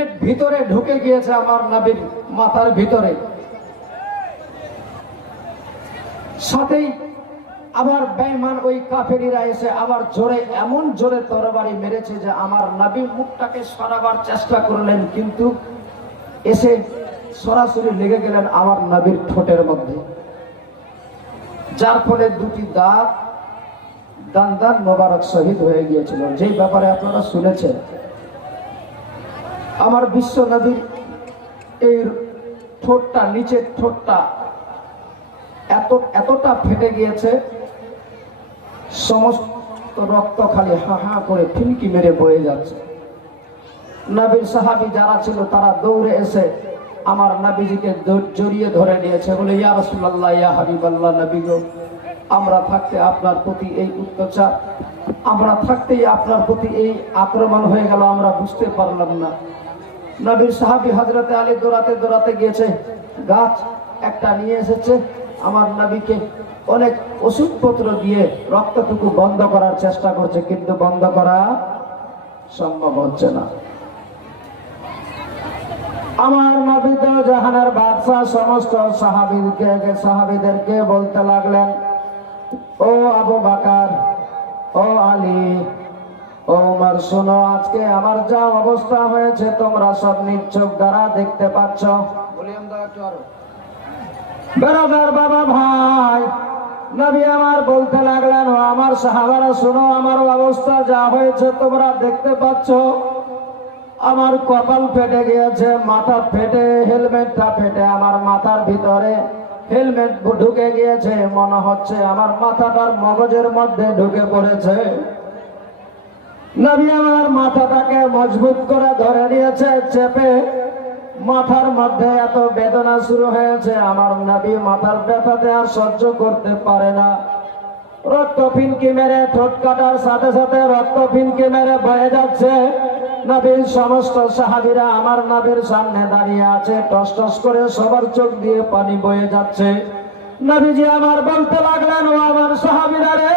Helmet ভিতরে ঢুকে গিয়েছে আমার নবীর মাথার ভিতরে। সাথেই আবার বেঈমান ওই কাফেরীরা এসে আবার জোরে, এমন জোরে তরবারি মেরেছে যে আমার নবী মুখটাকে সরাবার চেষ্টা করলেন, কিন্তু এসে সরাসরি লেগে গেলেন আমার নবীর ঠোঁটের মধ্যে, যার ফলে দুটি দান মোবারক শহীদ হয়ে গিয়েছিল, যেই ব্যাপারে আপনারা শুনেছেন। আমার বিশ্ব নবীর এই ঠোঁটটা, নিচের ঠোঁটটা এতটা ফেটে গিয়েছে, সমস্ত রক্ত খালি হা হা করে ফিনকি মেরে বয়ে যাচ্ছে। নবীর সাহাবী যারা ছিল তারা দৌড়ে এসে আমার নবীজিকে জড়িয়ে ধরে নিয়েছে, বলে ইয়া রাসূলুল্লাহ, ইয়া হাবিবাল্লাহ, নবী গো, আমরা থাকতে আপনার প্রতি এই অত্যাচার, আমরা থাকতেই আপনার প্রতি এই আক্রমণ হয়ে গেল, আমরা বুঝতে পারলাম না। নবীর সাহাবী হযরতে আলী দৌড়াতে দৌড়াতে গিয়েছে, গাছ একটা নিয়ে এসেছে, আমার নবীকে অনেক ওষুধপত্র দিয়ে রক্তটুকু বন্ধ করার চেষ্টা করছে, কিন্তু বন্ধ করা সম্ভব হচ্ছে না। আমার নবী তো জাহানের বাদশাহ সমস্ত সাহাবীদেরকে বলতে লাগলেন, ও আবু বকর, ও আলী, ও উমর, শোনো, আজকে আমার যা অবস্থা হয়েছে তোমরা সব নিজ চোখ দ্বারা দেখতে পাচ্ছ। বেরাদার বাবা ভাই, নবী আমার বলতে লাগলেন, ও আমার সাহাবারা, শোনো, আমার অবস্থা যা হয়েছে তোমরা দেখতে পাচ্ছ। আমার কপাল ফেটে গিয়েছে, মাথা ফেটে, হেলমেটটা ফেটে আমার মাথার ভিতরে হেলমেট ঢুকে গিয়েছে, মনে হচ্ছে আমার মাথাটার মগজের মধ্যে ঢুকে পড়েছে। নবী আমার মাথাটাকে মজবুত করে ধরে নিয়েছে, চেপে মাথার মধ্যে এত বেদনা শুরু হয়েছে, আমার নবী মাথার ব্যথাতে আর সহ্য করতে পারে না। রক্ত ফিনকি মেরে, ঠোঁট কাটার সাথে সাথে রক্ত ফিনকি মেরে বয়ে যাচ্ছে। নবীর সমস্ত সাহাবীরা আমার নবীর সামনে দাঁড়িয়ে আছে, টস টস করে সবার চোখ দিয়ে পানি বয়ে যাচ্ছে। নবীজি আমার বলতে লাগলেন, ও আমার সাহাবীরা রে,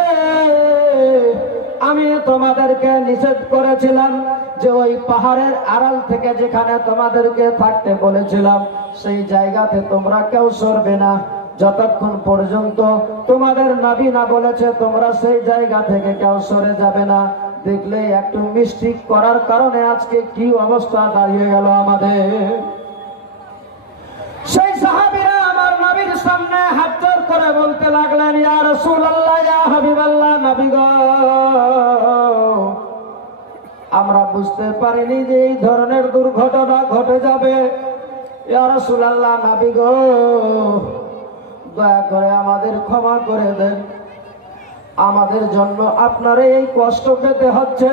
আমি তোমাদেরকে নিষেধ করেছিলাম যে ওই পাহাড়ের আড়াল থেকে যেখানে তোমাদেরকে থাকতে বলেছিলাম সেই জায়গাতে তোমরা কেউ সরবে না, যতক্ষণ পর্যন্ত তোমাদের নবী না বলেছে তোমরা সেই জায়গা থেকে কেউ সরে যাবে না। দেখলে একটু মিষ্টি করার কারণে আজকে কি অবস্থা দাঁড়িয়ে গেল আমাদের। সেই সাহাবীরা আমার নবীর সামনে হাত জোড় করে বলতে লাগলেন, ইয়া রাসূলুল্লাহ, ইয়া হাবিবাল্লাহ, নবী গো, আমরা বুঝতে পারিনি যে এই ধরনের দুর্ঘটনা ঘটে যাবে। ইয়া রাসূলুল্লাহ, নবী গো, দয়া করে আমাদের ক্ষমা করে দেন, আমাদের জন্য আপনার এই কষ্ট পেতে হচ্ছে,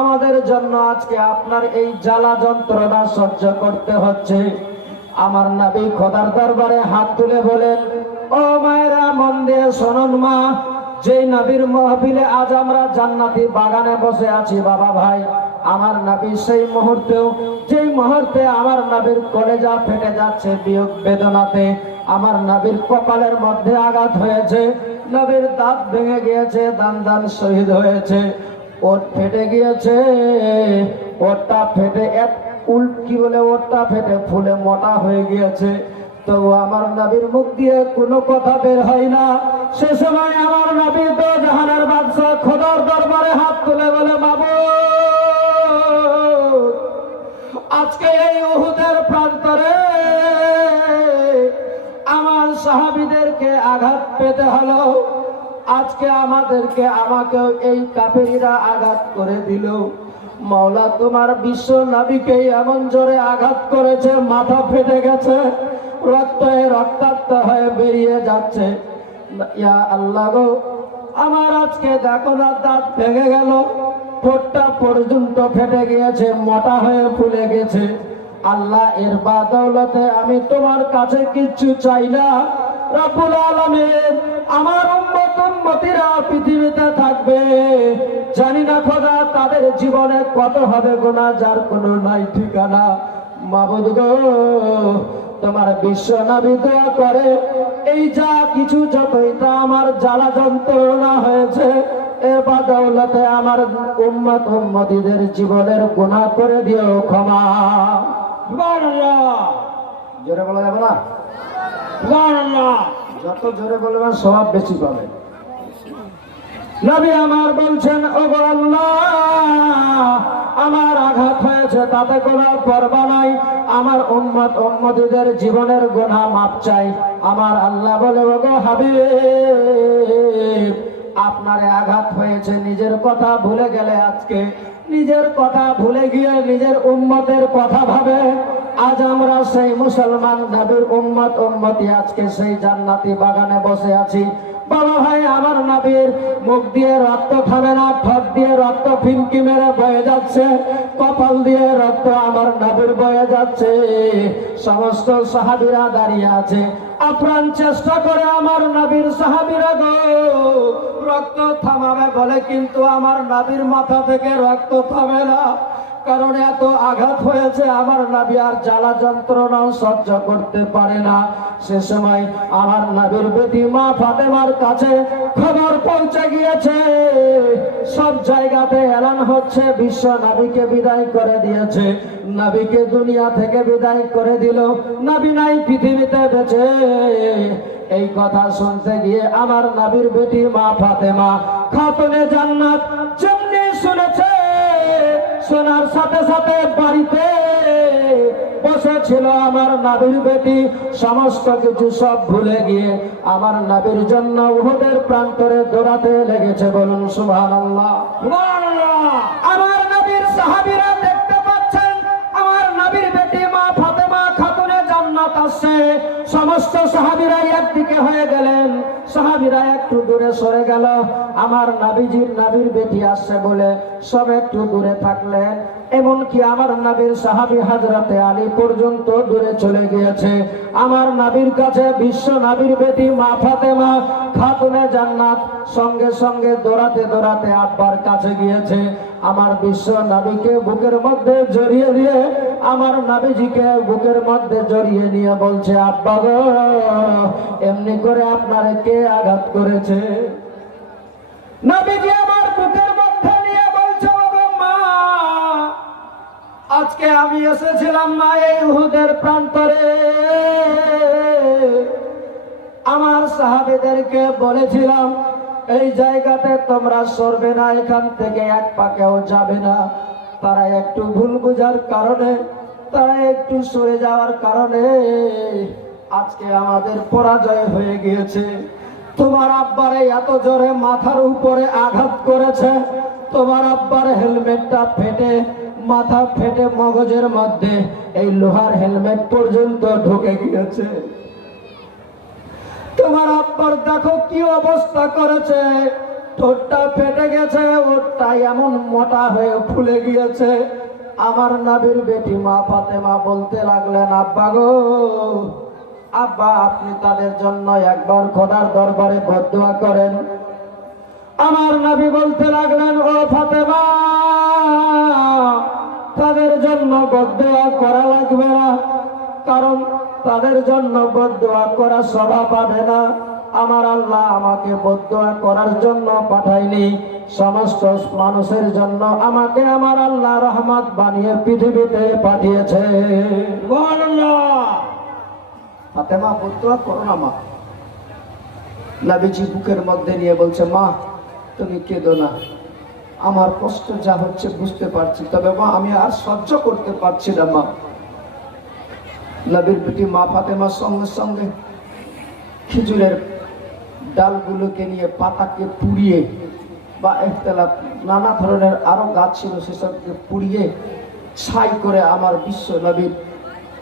আমাদের জন্য আজকে আপনার এই জ্বালা যন্ত্রণা সহ্য করতে হচ্ছে। আমার নবী খোদার দরবারে হাত তুলে বলেন, ও মায়েরা, মন দিয়ে শুনুন মা, যেই নবীর মাহফিলে আজ আমরা জান্নাতি বাগানে বসে আছি বাবা ভাই, আমার নবী সেই মুহূর্তেও, যেই মুহূর্তে আমার নবীর কলেজা ফেটে যাচ্ছে বিয়োগ বেদনাতে, আমার নবীর কপালের মধ্যে আঘাত হয়েছে, নবীর দাঁত ভেঙে গিয়েছে, দান শহীদ হয়েছে, ওট ফেটে গিয়েছে, ওটটা ফেটে ওটটা ফেটে ফুলে মোটা হয়ে গিয়েছে, তবু আমার নবীর মুখ দিয়ে কোনো কথা বের হয় না। সে সময় আমার নবী তো জাহানের বাদশাহ খোদার দরবারে হাত তুলে বলে, মাবুদ, আজকে এই উহুদের প্রান্তরে আমার সাহাবীদেরকে আঘাত পেতে হলো, আজকে আমাকেও এই কাফেরীরা আঘাত করে দিল। মাওলা, তোমার বিশ্ব নবীকে এমন জোরে আঘাত করেছে, মাথা ফেটে গেছে, রক্তাক্ত হয়ে বেরিয়ে যাচ্ছে। ইয়া আল্লাহ গো, আমার আজকে দেখো না, দাঁত ভেঙে গেল, ঠোঁটটা পর্যন্ত ফেটে গিয়েছে, মোটা হয়ে ফুলে গেছে। আল্লাহ, এর বাদৌলতে আমি তোমার কাছে কিচ্ছু চাই না। রব্বুল আলামিন, আমার উম্মতিরা পৃথিবীতে থাকবে, জানি না খোদা তাদের জীবনে কত হবে গোনা যার কোনো নাই ঠিকানা। মাবুদ গো, তোমার বিশ্ব নবী দোয়া করে এই যা কিছু যতই তা আমার জ্বালা যন্ত্রণা হয়েছে, এ বাদ দৌলতে আমার উম্মত উম্মতীদের জীবনের গুনাহ করে দিও ক্ষমা। সুবহানাল্লাহ। জোরে বলা যাবে না? সুবহানাল্লাহ। যত জোরে বলবেন সওয়াব বেশি পাবেন। নবী আমার বলছেন, ওগো আল্লাহ, আমার আঘাত হয়েছে তাতে কোনো পরোয়া নাই, আমার উম্মত উম্মতীদের জীবনের গুনাহ মাপ চাই। আমার আল্লাহ বলে, ওগো হাবিব, আপনারে আঘাত হয়েছে, নিজের কথা ভুলে গেলে আজকে নিজের কথা ভুলে গিয়ে নিজের উম্মতের কথা ভাবে। আজ আমরা সেই মুসলমান নবীর উম্মত উম্মতি আজকে সেই জান্নাতি বাগানে বসে আছি। বাবা ভাই, আমার নবীর মুখ দিয়ে রক্ত থামে না, ঠোঁট দিয়ে রক্ত ফিনকি মেরে বয়ে যাচ্ছে, কপাল দিয়ে রক্ত আমার নবীর বয়ে যাচ্ছে। সমস্ত সাহাবীরা দাঁড়িয়ে আছে, আপ্রাণ চেষ্টা করে আমার নবীর সাহাবীরা গো রক্ত থামাবে বলে, কিন্তু আমার নবীর মাথা থেকে রক্ত থামে না। কারণ এত আঘাত হয়েছে, আমার নবী আর জ্বালা যন্ত্রণাও সহ্য করতে পারে না। সে সময় আমার নবীর বেটি মা ফাতেমার কাছে খবর পৌঁছে গিয়েছে, সব জায়গাতে এলান হচ্ছে বিশ্ব নবীকে বিদায় করে দিয়েছে, নবীকে দুনিয়া থেকে বিদায় করে দিল, নবী নাই পৃথিবীতে বেঁচে। এই কথা শুনতে গিয়ে আমার নবীর বেটি মা ফাতেমা খাতুনে জান্নাত যেমনি শুনেছে, শোনার সাথে সাথে বাড়িতে বসেছিল আমার নবীর বেটি সমস্ত কিছু সব ভুলে গিয়ে আমার নবীর জন্য উহুদের প্রান্তরে দৌড়াতে লেগেছে। বলুন সুবহানাল্লাহ। সুবহানাল্লাহ। আমার নবীর সাহাবীরা দেখতে পাচ্ছেন আমার নবীর বেটি মা ফাতেমা খাতুনে জান্নাত আসছে। সমস্ত সাহাবীরা একদিকে হয়ে গেলেন, সাহাবীরা একটু দূরে সরে গেল। আমার নবীর বেটি আসছে বলে সব একটু দূরে থাকলেন। এমনকি আমার নবীর সাহাবী হযরতে আলী পর্যন্ত দূরে চলে গিয়েছে। আমার নবীর কাছে বিশ্ব নবীর বেটি মা ফাতেমা খাতুনে জান্নাত সঙ্গে সঙ্গে দৌড়াতে দৌড়াতে আব্বার কাছে গিয়েছে। আমার বিশ্ব নবীকে বুকের মধ্যে জড়িয়ে দিয়ে আমার নবীজিকে বুকের মধ্যে জড়িয়ে নিয়ে বলছে, আব্বা গো, এমনি করে আপনারে কে আঘাত করেছে? নবীজি আমার বুকের মধ্যে নিয়ে বলছে, ওগো মা, আজকে আমি এসেছিলাম মা এই উহুদের প্রান্তরে, আমার সাহাবীদেরকে বলেছিলাম এই জায়গাতে তোমরা সরবে না, এখান থেকে এক পাকেও যাবে না। তারা একটু ভুল বুঝার কারণে, তারা একটু সরে যাওয়ার কারণে আজকে আমাদের পরাজয় হয়ে গিয়েছে। তোমার আব্বারে এত জোরে মাথার উপরে আঘাত করেছে, তোমার আব্বার হেলমেটটা ফেটে, মাথা ফেটে মগজের মধ্যে এই লোহার হেলমেট পর্যন্ত ঢুকে গিয়েছে। তোমার আব্বার দেখো কি অবস্থা করেছে, ঠোঁটটা ফেটে গেছে, ওরটা এমন মোটা হয়ে ফুলে গিয়েছে। আমার নবীর বেটি মা ফাতেমা বলতে লাগলেন, আব্বা গো, আব্বা, আপনি তাদের জন্য একবার খোদার দরবারে বদদুয়া করেন। আমার নবী বলতে লাগলেন, ও ফাতেমা, তাদের জন্য বদদুয়া করা লাগবে না, কারণ তাদের জন্য বদদুয়া করা শোভা পাবে না। আমার আল্লাহ আমাকে বদদুয়া করার জন্য পাঠায়নি, সমস্ত মানুষের জন্য আমাকে আমার আল্লাহ রহমত বানিয়ে পৃথিবীতে পাঠিয়েছে। সুবহানাল্লাহ। ফাতেমা, বদদুয়া করো না মা। নবীজি বুকের মধ্যে নিয়ে বলছে, মা তুমি কেঁদো না, আমার কষ্ট যা হচ্ছে বুঝতে পারছি, তবে মা আমি আর সহ্য করতে পারছি না মা। নবীর বেটি মা ফাতেমার সঙ্গে সঙ্গে খেজুরের ডালগুলোকে নিয়ে পাতাকে পুড়িয়ে বা ইখতিলাফ নানা ধরনের আরো গাছ ছিল সেসবকে পুড়িয়ে ছাই করে আমার বিশ্ব নবীর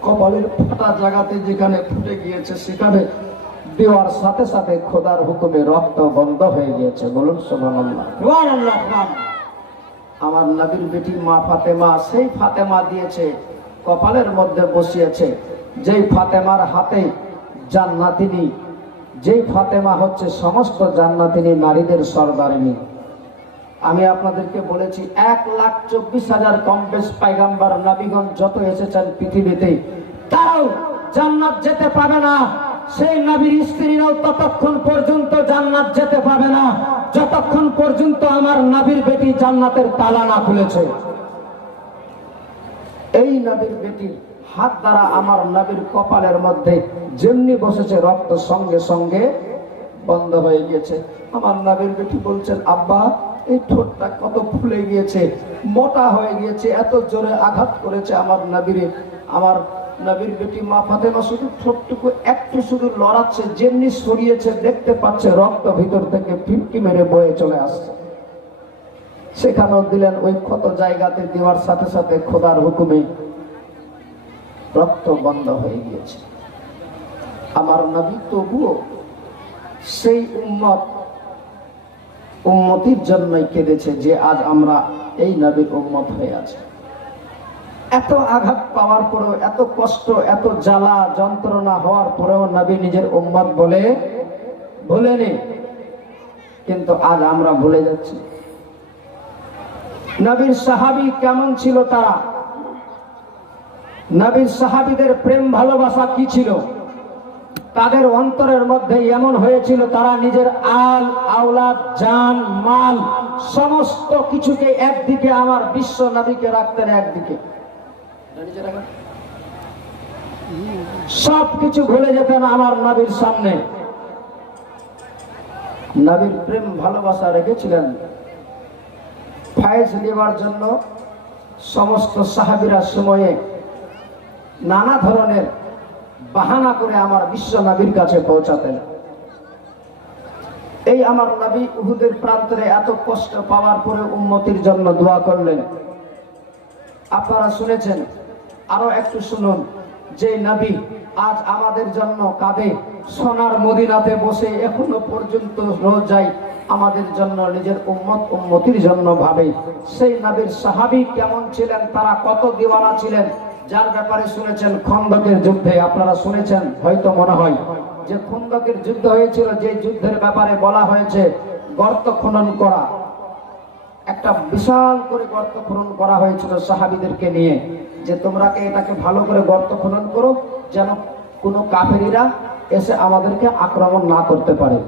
কপালের ফাটা জায়গাতে যেখানে ফুটে গিয়েছে সেখানে দেওয়ার সাথে সাথে খোদার হুকুমে রক্ত বন্ধ হয়ে গিয়েছে। বলুন সুবহানাল্লাহ। সুবহানাল্লাহ। আমার নবীর বেটি মা ফাতেমা সেই ফাতেমা দিয়েছে, কপালের মধ্যে বসিয়েছে যেই ফাতেমার হাতে জান্নাতিনী, যেই ফাতেমা হচ্ছে সমস্ত জান্নাতিনী নারীদের সরদারিনী। আমি আপনাদেরকে বলেছি 1,24,000 কম বেশ পয়গম্বর নবীগণ যত এসেছেন পৃথিবীতে, তারাও জান্নাত যেতে পাবে না, সেই নবীর স্ত্রীরাও ততক্ষণ পর্যন্ত জান্নাত যেতে পাবে না যতক্ষণ পর্যন্ত আমার নবীর বেটি জান্নাতের তালা না খুলেছে। এই নবীর বেটির হাত দ্বারা আমার নবীর কপালের মধ্যে যেমনি বসেছে রক্ত সঙ্গে সঙ্গে বন্ধ হয়ে গিয়েছে। আমার নবীর বেটি বলছেন, আব্বা এই ঠোঁটটা কত ফুলে গিয়েছে, মোটা হয়ে গিয়েছে, এত জোরে আঘাত করেছে আমার নবীরে। আমার নবীর বেটি মা ফাতেমা শুধু ঠোঁটটুকু একটু শুধু লড়াচ্ছে, যেমনি সরিয়েছে দেখতে পাচ্ছে রক্ত ভিতর থেকে ফিটকি মেরে বয়ে চলে আসছে। সেখানেও দিলেন ওই ক্ষত জায়গাতে দেওয়ার সাথে সাথে খোদার হুকুমে রক্ত বন্ধ হয়ে গিয়েছে। আমার নবী তবুও সেই উম্মতির জন্যই কেঁদেছে যে আজ আমরা এই নবীর উম্মত হয়ে আছি। এত আঘাত পাওয়ার পরেও, এত কষ্ট, এত জ্বালা যন্ত্রণা হওয়ার পরেও নবী নিজের উম্মত বলে ভুলেনি, কিন্তু আজ আমরা ভুলে যাচ্ছি। নবীর সাহাবী কেমন ছিল তারা? নবীর সাহাবীদের প্রেম ভালোবাসা কি ছিল? তাদের অন্তরের মধ্যে এমন হয়েছিল তারা নিজের আল আওলাদ জান মাল সমস্ত কিছুকে একদিকে, আমার বিশ্ব নবীকে রাখতেন একদিকে, সব কিছু ভুলে যেতেন আমার নবীর সামনে। নবীর প্রেম ভালোবাসা রেখেছিলেন। ফায়েজ নেবার জন্য সমস্ত সাহাবীরা সময়ে নানা ধরনের বাহানা করে আমার বিশ্ব নবীর কাছে পৌঁছাতেন। এই আমার নবী উহুদের প্রান্তরে এত কষ্ট পাওয়ার পরে উম্মতির জন্য দোয়া করলেন। আপনারা শুনেছেন, আরো একটু শুনুন। যে নবী আজ আমাদের জন্য কাঁদে, সোনার মদিনাতে বসে এখনো পর্যন্ত রোজাই আমাদের জন্য নিজের উম্মতির জন্য ভাবে। সেই নবীর সাহাবী কেমন ছিলেন, তারা কত দিওয়ানা ছিলেন, যার ব্যাপারে শুনেছেন খন্দকের যুদ্ধে। আপনারা শুনেছেন হয়তো, মনে হয় যে খন্দকের যুদ্ধ হয়েছিল, যে যুদ্ধের ব্যাপারে বলা হয়েছে গর্ত খনন করা, একটা বিশাল করে গর্ত খনন করা হয়েছিল সাহাবীদেরকে নিয়ে, যে তোমরা এটাকে ভালো করে গর্ত খনন করো যেন কোনো কাফেরিরা এসে আমাদেরকে আক্রমণ না করতে পারে।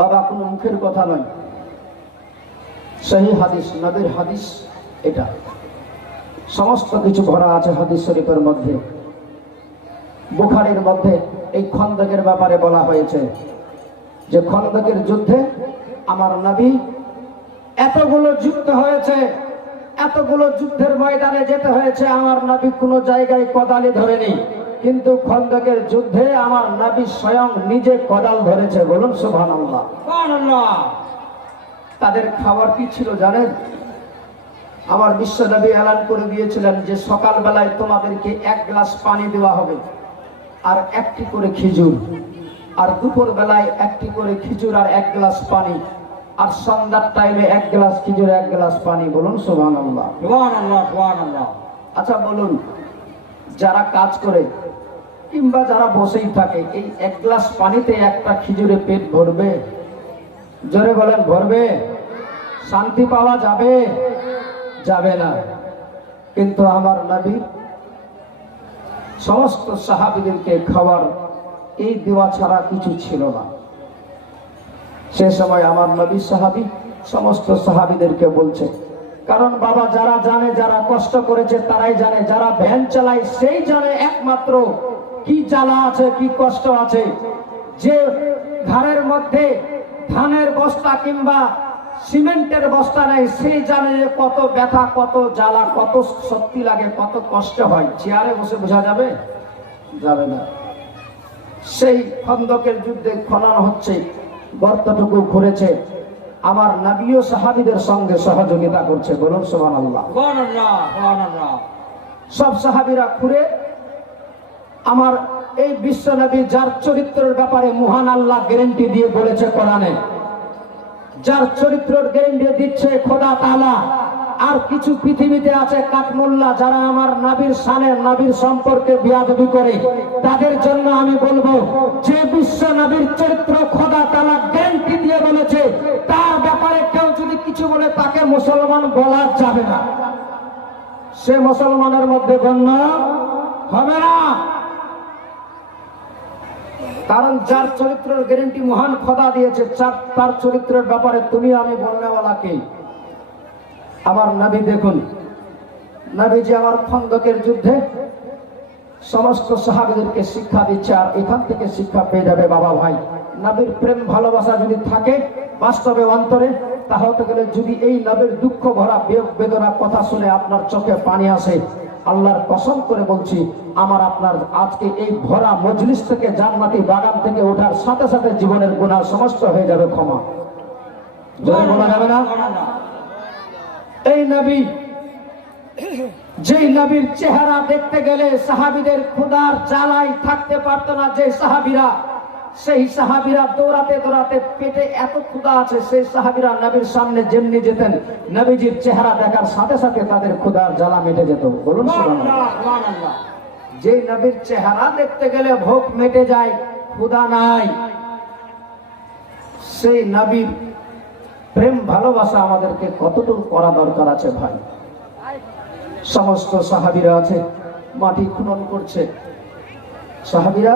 বাবা, কোনো মুখের কথা নয়, সহি হাদিস, নবীর হাদিস, এটা সমস্ত কিছু ভরা আছে হাদিস শরীফের মধ্যে। বুখারীর মধ্যে এই খন্দকের ব্যাপারে বলা হয়েছে যে খন্দকের যুদ্ধে আমার নবী, এতগুলো যুদ্ধ হয়েছে, এতগুলো যুদ্ধের ময়দানে যেতে হয়েছে, আমার নবী কোনো জায়গায় কোদালি ধরেনি, কিন্তু খন্দকের যুদ্ধে আমার নবী স্বয়ং নিজে কোদাল ধরেছে। বলুন সুবহানাল্লাহ। সুবহানাল্লাহ। তাদের খাবার কি ছিল জানেন? আমার বিশ্ব নবী এলান করে দিয়েছিলেন যে সকাল বেলায় তোমাদেরকে 1 গ্লাস পানি দেওয়া হবে আর 1টি করে খেজুর, আর দুপুর বেলায় 1টি করে খেজুর আর 1 গ্লাস পানি, আর সন্ধ্যার টাইমে 1 গ্লাস খেজুর 1 গ্লাস পানি। বলুন সুবহানাল্লাহ। সুবহানাল্লাহ। সুবহানাল্লাহ। আচ্ছা বলুন, যারা কাজ করে কিংবা যারা বসেই থাকে, এই 1 গ্লাস পানিতে একটা খেজুরে পেট ভরবে? জোরে বলেন, ভরবে? শান্তি পাওয়া যাবে? যাবে না। কিন্তু আমার নবী সমস্ত সাহাবীদেরকে খাবার এই দেওয়া ছাড়া কিছু ছিল না। সে সময় আমার নবী সাহাবী সমস্ত সাহাবীদেরকে বলছে, কারণ বাবা যারা জানে, যারা কষ্ট করেছে তারাই জানে, যারা ভ্যান চালায় সেই জানে একমাত্র কি জ্বালা আছে, কি কষ্ট আছে। যে ঘরের মধ্যে ধানের বস্তা কিংবা সিমেন্টের বস্তা নেই, সেই জানে যে কত ব্যথা, কত জ্বালা, কত শক্তি লাগে, কত কষ্ট হয়। চেয়ারে বসে বোঝা যাবে? যাবে না। সেই খন্দকের যুদ্ধে খনন হচ্ছে, গর্তটুকু ঘুরেছে, আমার নবীও সাহাবীদের সঙ্গে সহযোগিতা করছে। বলুন সুবহানাল্লাহ। সুবহানাল্লাহ। সুবহানাল্লাহ। সব সাহাবীরা ঘুরে আমার এই বিশ্ব নবী, যার চরিত্রের ব্যাপারে মহান আল্লাহ গ্যারান্টি দিয়ে বলেছে কোরআনে, যার চরিত্রের গ্যারান্টি দিচ্ছে খোদা তাআলা। আর কিছু পৃথিবীতে আছে কাঠমোল্লা, যারা আমার নবীর শানে, নবীর সম্পর্কে বেয়াদবি করে, তাদের জন্য আমি বলবো যে বিশ্ব নবীর চরিত্র খোদা তাআলা গ্যারান্টি দিয়ে বলেছে, তার ব্যাপারে কেউ যদি কিছু বলে তাকে মুসলমান বলা যাবে না, সে মুসলমানের মধ্যে গণ্য হবে না। কারণ যার চরিত্রের গ্যারান্টি মহান খোদা দিয়েছে, তার চরিত্রের ব্যাপারে তুমি আমি বলনেওয়ালা কে? আমার নবী দেখুন, নবীজি আমার খন্দকের যুদ্ধে সমস্ত সাহাবীদেরকে শিক্ষা দিচ্ছে, আর এখান থেকে শিক্ষা পেয়ে যাবে বাবা ভাই। নবীর প্রেম ভালোবাসা যদি থাকে বাস্তবে অন্তরে, তাহলে গেলে যদি এই নবীর দুঃখ ভরা বিয়োগ বেদনা কথা শুনে আপনার চোখে পানি আসে, আল্লাহর কসম করে বলছি, আমার আপনার আজকে এই ভরা মজলিস থেকে জান্নাতি বাগান থেকে ওঠার সাথে সাথে জীবনের গুনাহ সমস্ত হয়ে যাবে ক্ষমা। জোরে বলা যাবে না? এই নবী, যেই নবীর চেহারা দেখতে গেলে সাহাবীদের ক্ষুধার জ্বালায় থাকতে পারতো না, যে সাহাবীরা, সেই সাহাবীরা দৌড়াতে দৌড়াতে পেটে এত ক্ষুধা আছে, সেই সাহাবীরা নবীর সামনে যেমনি যেতেন, নবীজির চেহারা দেখার সাথে সাথে তাদের ক্ষুধার জ্বালা মিটে যেত। বলুন সুবহানাল্লাহ। যে নবীর চেহারা দেখতে গেলে ভোগ মিটে যায়, ক্ষুধা নাই, সেই নবীর প্রেম ভালোবাসা আমাদেরকে কতটুকু করা দরকার আছে ভাই। সমস্ত সাহাবীরা আছে, মাটি খনন করছে, সাহাবীরা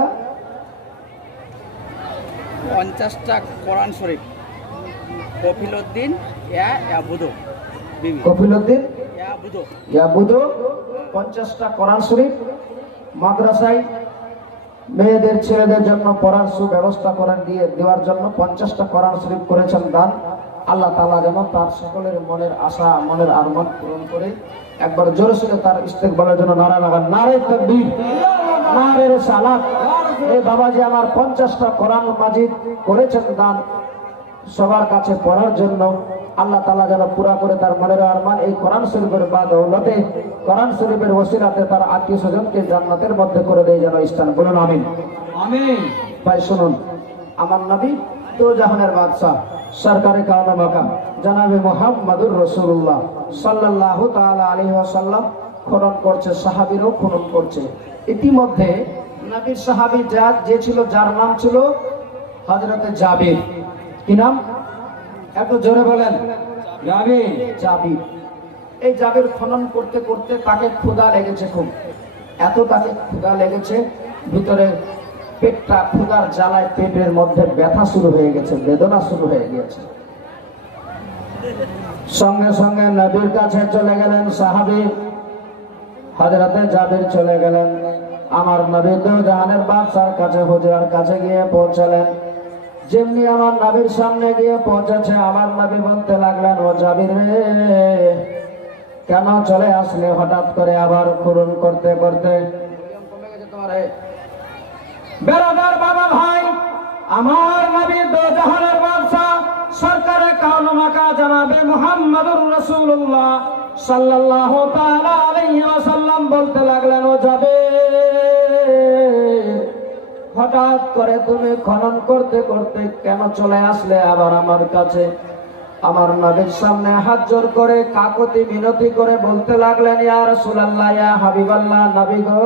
50টা কোরআন শরীফ কফিলউদ্দিন কফিলউদ্দিন ইয়াবুদো 50টা কোরআন শরীফ মাদ্রাসায় মেয়েদের ছেলেদের জন্য পড়ার সুব্যবস্থা করে দেওয়ার জন্য 50টা কোরআন শরীফ করেছেন দান। আল্লাহ তাআলা যেন তার সকলের মনের আশা, মনের আরমান পূরণ করে। একবার জোরে সোরে তার ইস্তেকবালের জন্য নারা লাগান, নারে তাকবীর, নারে রিসালাত। এই বাবাজি আমার 50টা কোরআন মাজিদ করেছেন দান সবার কাছে পড়ার জন্য। আল্লাহ তাআলা যেন পুরা করে তার মনের আরমান। এই কোরআন শরীফের বাদৌলতে, কোরআন শরীফের ওসিলাতে তার আত্মীয় স্বজনকে জান্নাতের মধ্যে করে দেয় যেন স্থান। বলুন আমিন। আমিন। ভাই শুনুন, আমার নবী দো জাহানের বাদশা সরকারে কাওনা মাকাম জনাবে মুহাম্মদুর রাসূলুল্লাহ সাল্লাল্লাহু তাআলা আলাইহি ওয়াসাল্লাম খনন করছে, সাহাবীরাও খনন করছে। ইতিমধ্যে নবীর সাহাবী যে ছিল, যার নাম ছিল হযরতে জাবির। কি নাম? একটু জোরে বলেন। জাবির। জাবির। এই জাবির খনন করতে করতে তাকে ক্ষুধা লেগেছে খুব, এত তাকে ক্ষুধা লেগেছে, ভিতরে পেটটা ক্ষুধার জ্বালায় পেটের মধ্যে ব্যথা শুরু হয়ে গেছে, বেদনা শুরু হয়ে গেছে। সঙ্গে সঙ্গে নবীর কাছে চলে গেলেন সাহাবী হযরতে জাবির, চলে গেলেন আমার নবী দো জাহানের বাদশার কাছে, হুজরার কাছে গিয়ে পৌঁছালেন। যেমনি আমার নবীর সামনে গিয়ে পৌঁছেছে, আমার নবী বলতে লাগলেন, ও জাবির রে, কেন চলে আসলে হঠাৎ করে আবার খনন করতে করতে? বেরাদার বাবা ভাই, আমার নবী দো জাহানের বাদশা সরকারে কাওনা মাকা জনাবে মুহাম্মদুর রাসূলুল্লাহ সাল্লাল্লাহু তাআলা আলাইহি ওয়াসাল্লাম বলতে লাগলেন, ও জাবির, হঠাৎ করে তুমি খনন করতে করতে কেন চলে আসলে আবার আমার কাছে? আমার নবীর সামনে হাত জোর করে কাকুতি মিনতি করে বলতে লাগলেন, ইয়া রাসূলুল্লাহ, ইয়া হাবিবাল্লাহ, নবী গো,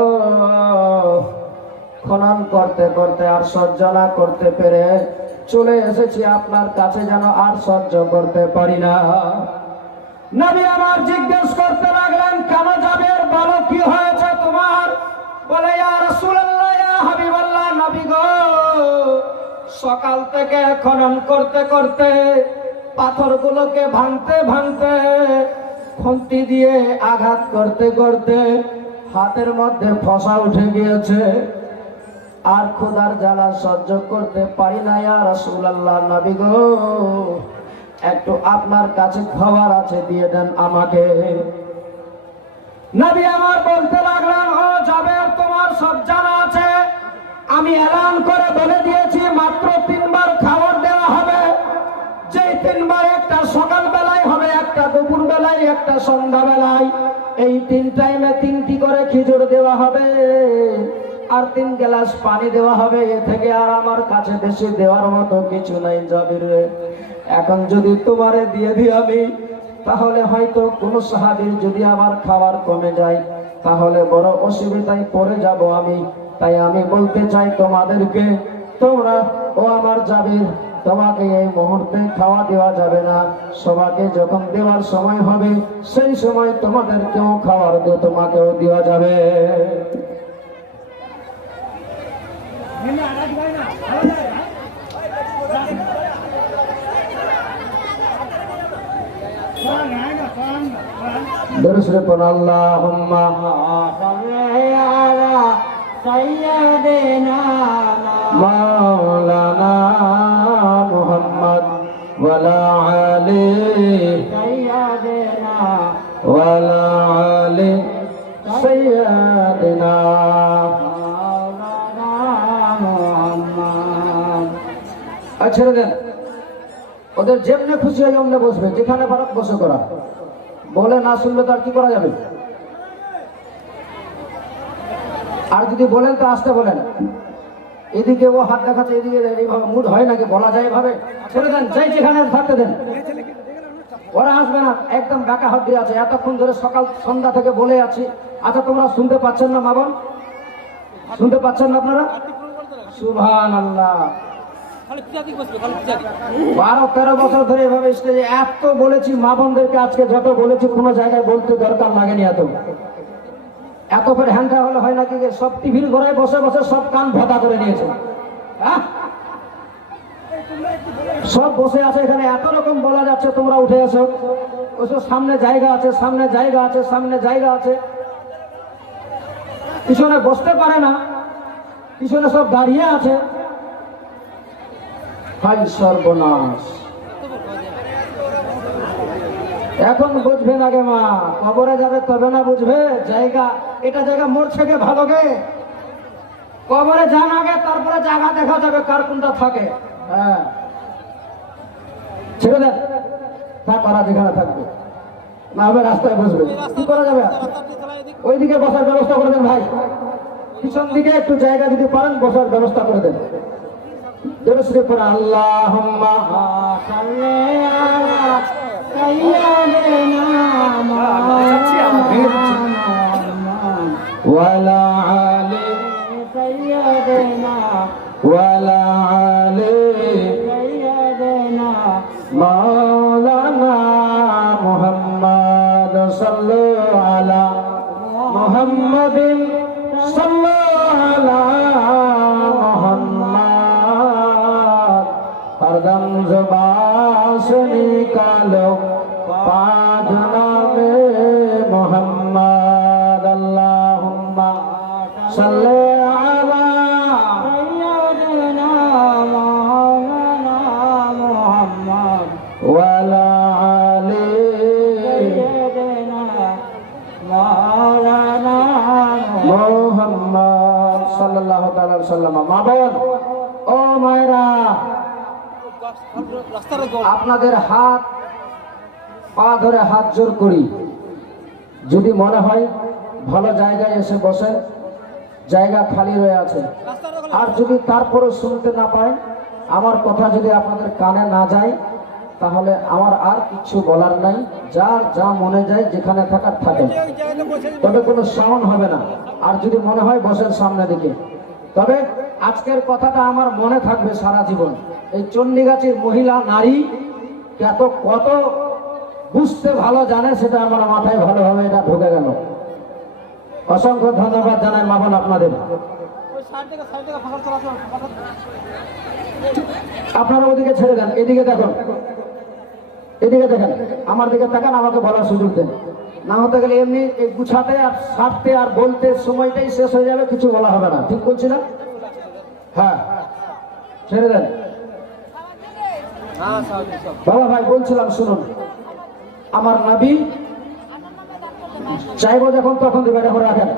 খনন করতে করতে আর সহ্য না করতে পেরে চলে এসেছি আপনার কাছে, যেন আর সহ্য করতে পারি না। নবী আমার জিজ্ঞেস করতে লাগলেন, কেন জাবির, বলো কি হয়েছে তোমার? বলে, ইয়া রাসূলুল্লাহ, ইয়া হাবিবাল্লাহ, নবী গো, সকাল থেকে খনন করতে করতে পাথরগুলোকে ভাঙতে ভাঙতে, খুন্তি দিয়ে আঘাত করতে করতে হাতের মধ্যে ফসা উঠে গিয়েছে, আর ক্ষুধার জ্বালা সহ্য করতে পারি না। ইয়া রাসূলুল্লাহ, নবী গো, একটু আপনার কাছে খাবার আছে, দিয়ে দেন আমাকে। নবী আমার বলতে লাগলেন, ও জাবির, তোমার সব জানা আছে, আমি এলান করে বলে দিয়েছি মাত্র 3 বার খাবার দেওয়া হবে। যেই 3 বার, একটা সকাল বেলায় হবে, একটা দুপুর বেলায়, একটা সন্ধ্যা বেলায়। এই 3 টাইমে 3টি করে খিজুর দেওয়া হবে, আর 3 গ্লাস পানি দেওয়া হবে। এ থেকে আর আমার কাছে বেশি দেওয়ার মতো কিছু নাই জাবির। এখন যদি তোমারে দিয়ে দিই আমি, তাহলে হয়তো কোনো সাহাবীর যদি আমার খাবার কমে যায়, তাহলে বড় অসুবিধায় পড়ে যাব আমি। তাই আমি বলতে চাই তোমাদেরকে, তোমরা, ও আমার জাবির, তোমাকে এই মুহূর্তে খাওয়া দেওয়া যাবে না। সবাইকে যখন দেওয়ার সময় হবে, সেই সময় তোমাদেরকেও খাবার দিয়ে তোমাকেও দেওয়া যাবে। দরুদ শরীফ পড়ুন। আল্লাহুম্মা মাওলানা মুহাম্মদ ওয়ালা আলি ওয়ালা আলি সাইয়্যিদিনা ছেড়ে দেন, ওদের যেমনি খুশি হয় অমনে বসবে, যেখানে পারো বসে করা। বলে না শুনলে তো আর কি করা যাবে। আর যদি বলেন তো আসতে বলেন। এদিকে ও হাত দেখাচ্ছে, এদিকে এইভাবে মুড হয় নাকি, বলা যায় এভাবে? ছেড়ে দেন, যাই যেখানে থাকতে দেন, ওরা আসবে না। একদম ডাকা হাত দিয়ে আছে, এতক্ষণ ধরে সকাল সন্ধ্যা থেকে বলে আছি। আচ্ছা তোমরা শুনতে পাচ্ছেন না মা বোন? শুনতে পাচ্ছেন না আপনারা? সুবহানাল্লাহ। 12-13 বছর ধরে এভাবে স্টেজে এত বলেছি মা বোনদেরকে, আজকে যত বলেছি কোনো জায়গায় বলতে দরকার লাগেনি। এত করে হ্যান্ডা হলে হয় নাকি যে সব টিভির ঘরে বসে বসে সব কান ভেদা করে নিয়েছে। হ্যাঁ, সব বসে আছে এখানে, এত রকম বলা যাচ্ছে, তোমরা উঠে এসো। ওসব সামনে জায়গা আছে, সামনে জায়গা আছে, সামনে জায়গা আছে। পিছনে বসতে পারে না, পিছনে সব দাঁড়িয়ে আছে। হাই সর্বনাশ! এখন বুঝবেন আগে মা, কবরে যাবে তবে না বুঝবে। জায়গা, এটা জায়গা মোর থেকে ভালো গে। কবরে যান আগে, তারপরে জায়গা দেখা যাবে কার কোনটা থাকে। হ্যাঁ, ছেড়ে দেন, তা পারা যেখানে থাকবে না হবে রাস্তায় বসবে, কি করা যাবে? ওইদিকে বসার ব্যবস্থা করে দেন ভাই, পিছন দিকে একটু জায়গা যদি পারেন বসার ব্যবস্থা করে দেন। দরুদ শরীফ পড়ুন। আল্লাহুম্মা সাল্লি আলা সাইয়্যিদিনা মুহাম্মাদ ওয়ালা আলি সাইয়্যিদিনা ওয়ালা আলি সাইয়্যিদিনা মাওলানা মুহাম্মদ সাল্লাল্লাহু আলা মুহাম্মাদিন সাল্লাল্লাহু আলা মুহাম্মদ। हरदम ज़ुबान से निकालो पाक नामे मोहम्मद। अल्लाहुम्मा सल्ले अला सय्यिदिना मौलाना मुहम्मद वअला आलि सय्यिदिना मौलाना मुहम्मद सल्लल्लाहु ताला अलैहि वसल्लम। মা বোন, ও মায়েরা, আপনাদের হাত পা ধরে হাত জোর করি, যদি মনে হয় ভালো জায়গায় এসে বসেন, জায়গা খালি রয়ে আছে। আর যদি তারপরে শুনতে না পায়, আমার কথা যদি আপনাদের কানে না যায়, তাহলে আমার আর কিছু বলার নাই। যার যা মনে যায় যেখানে থাকার থাকেন, তবে কোনো সাউন্ড হবে না। আর যদি মনে হয় বসেন সামনে দিকে। তবে আজকের কথাটা আমার মনে থাকবে সারা জীবন। এই চণ্ডীগাছির মহিলা নারী কত বুঝতে ভালো জানে, সেটা আমার মাথায় ভালোভাবে এটা ঢুকে গেল। অসংখ্য ধন্যবাদ জানাই মা বোন আপনাদের। আপনারা ওদিকে ছেড়ে দেন, এদিকে দেখুন, এদিকে দেখেন, আমার দিকে তাকান, আমাকে বলার সুযোগ দেন। না হতে গেলে এমনি এই গুছাতে আর সারতে আর বলতে সময়টাই শেষ হয়ে যাবে, কিছু বলা হবে না। ঠিক বলছি না? হ্যাঁ, ছেড়ে দেন। বাবা ভাই বলছিলাম, শুনুন, আমার নবী চাইবো যখন তখন দেবে, এখন রাখেন।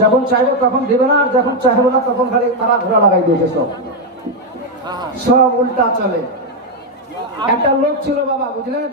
যখন চাইবো তখন দেবে না, আর যখন চাইবো না তখন খালি তারা ঘোরা লাগাই দিয়েছে। সব উল্টা চলে। একটা লোক ছিল বাবা, বুঝলেন?